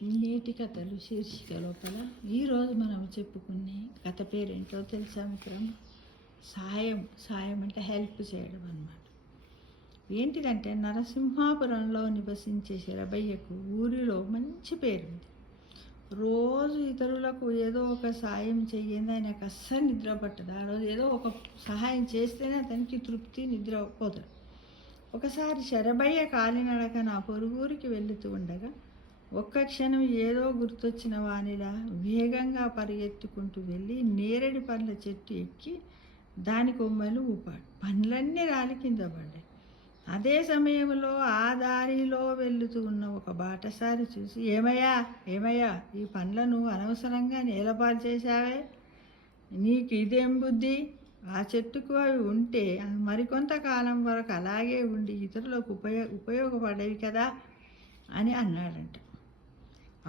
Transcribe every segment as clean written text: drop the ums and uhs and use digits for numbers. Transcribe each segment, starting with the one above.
నేటి కథలు శీర్షిక లోపల ఈరోజు మనం చెప్పుకునే కథ పేరేంటో తెలుసా మిత్రం? సాయం అంటే హెల్ప్ చేయడం అన్నమాట. ఏంటిదంటే నరసింహాపురంలో నివసించే శరభయ్యకు ఊరిలో మంచి పేరుంది. రోజు ఇతరులకు ఏదో ఒక సాయం చెయ్యింది. ఆయనకు అస్సలు నిద్ర పట్టదు. ఆ రోజు ఏదో ఒక సహాయం చేస్తేనే అతనికి తృప్తి, నిద్ర పోతాడు. ఒకసారి శరభయ్య కాలినడక నా పొరుగురికి వెళుతూ ఉండగా ఒక్క క్షణం ఏదో గుర్తొచ్చిన వానిలా వేగంగా పరిగెత్తుకుంటూ వెళ్ళి నేరేడు పండ్ల చెట్టు ఎక్కి దాని కొమ్మలు ఊపాడు. పండ్లన్నీ రాలి కింద పడ్డాయి. అదే సమయంలో ఆ దారిలో వెళుతూ ఉన్న ఒక బాటసారి చూసి, ఏమయ్యా ఈ పండ్లను అనవసరంగా నేలపాలు చేశావే, నీకు ఇదేం బుద్ధి? ఆ చెట్టుకు అవి ఉంటే మరికొంతకాలం వరకు అలాగే ఉండి ఇతరులకు ఉపయోగపడేవి కదా అని అన్నాడంట.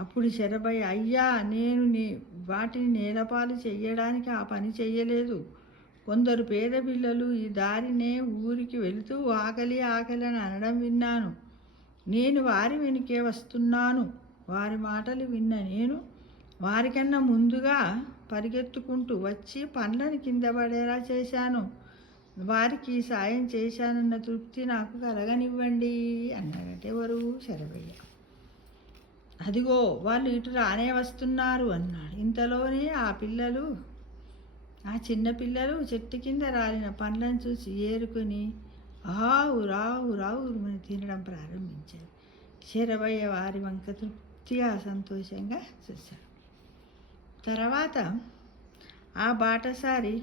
అప్పుడు శరభయ్య, అయ్యా, నేను వాటిని నేలపాలు చెయ్యడానికి ఆ పని చెయ్యలేదు. కొందరు పేద పిల్లలు ఈ దారినే ఊరికి వెళుతూ ఆకలి అని అనడం విన్నాను. నేను వారి వెనుకే వస్తున్నాను. వారి మాటలు విన్న నేను వారికన్నా ముందుగా పరిగెత్తుకుంటూ వచ్చి పండ్లను కింద పడేలా చేశాను. వారికి సాయం చేశానన్న తృప్తి నాకు కలగనివ్వండి అన్నాడంటే ఎవరు? శరభయ్య. అదిగో వాళ్ళు ఇటు రానే వస్తున్నారు అన్నాడు. ఇంతలోనే ఆ చిన్న పిల్లలు చెట్టు కింద రాలిన పండ్లను చూసి ఏరుకొని రావురమని తినడం ప్రారంభించారు. శరభయ్య వారి వంక తృప్తిగా సంతోషంగా చూశాడు. తర్వాత ఆ బాటసారి,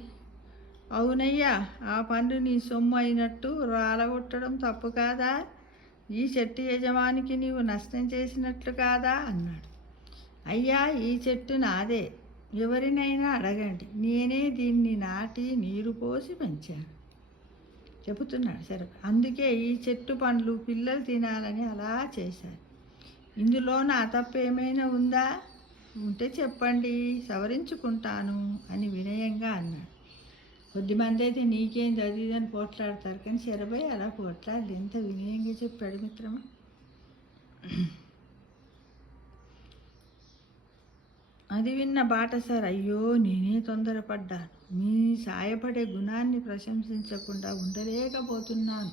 అవునయ్యా, ఆ పండు నీ సొమ్ము అయినట్టు రాలగొట్టడం తప్పు కాదా? ఈ చెట్టు యజమానికి నీవు నష్టం చేసినట్లు కాదా అన్నాడు. అయ్యా, ఈ చెట్టు నాదే, ఎవరినైనా అడగండి. నేనే దీన్ని నాటి నీరు పోసి పెంచాను చెబుతున్నాడు సరే. అందుకే ఈ చెట్టు పండ్లు పిల్లలు తినాలని అలా చేశారు. ఇందులో నా తప్పు ఏమైనా ఉందా? ఉంటే చెప్పండి, సవరించుకుంటాను అని వినయంగా అన్నాడు. కొద్దిమంది అయితే నీకేం చదివిదని పోట్లాడతారు, కానీ శరభయ్య అలా పోట్లాడలేదు. ఎంత వినయంగా చెప్పాడు మిత్రమా. అది విన్న బాటసారి, అయ్యో, నేనే తొందరపడ్డాను. మీ సాయపడే గుణాన్ని ప్రశంసించకుండా ఉండలేకపోతున్నాను.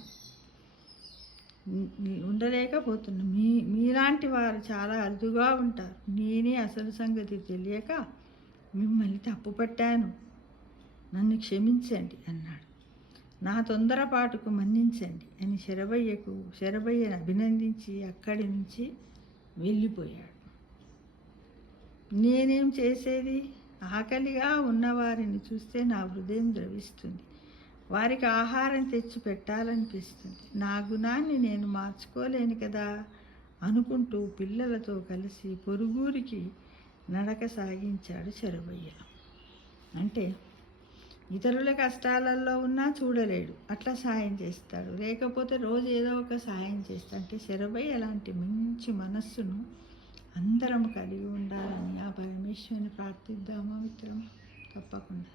మీలాంటి వారు చాలా అరుదుగా ఉంటారు. నేనే అసలు సంగతి తెలియక మిమ్మల్ని తప్పుపట్టాను. నన్ను క్షమించండి అన్నాడు. నా తొందరపాటుకు మన్నించండి అని శరభయ్యను అభినందించి అక్కడి నుంచి వెళ్ళిపోయాడు. నేనేం చేసేది? ఆకలిగా ఉన్నవారిని చూస్తే నా హృదయం ద్రవిస్తుంది. వారికి ఆహారం తెచ్చి పెట్టాలనిపిస్తుంది. నా గుణాన్ని నేను మార్చుకోలేను కదా అనుకుంటూ పిల్లలతో కలిసి పొరుగురికి నడక సాగించాడు శరభయ్య. అంటే ఇతరుల కష్టాలలో ఉన్నా చూడలేడు, అట్లా సాయం చేస్తాడు. లేకపోతే రోజు ఏదో ఒక సాయం చేస్తాడు. అంటే శరభయ్య అలాంటి మంచి మనస్సును అందరం కలిగి ఉండాలని ఆ పరమేశ్వరుని ప్రార్థిద్దామా మిత్రం? తప్పకుండా.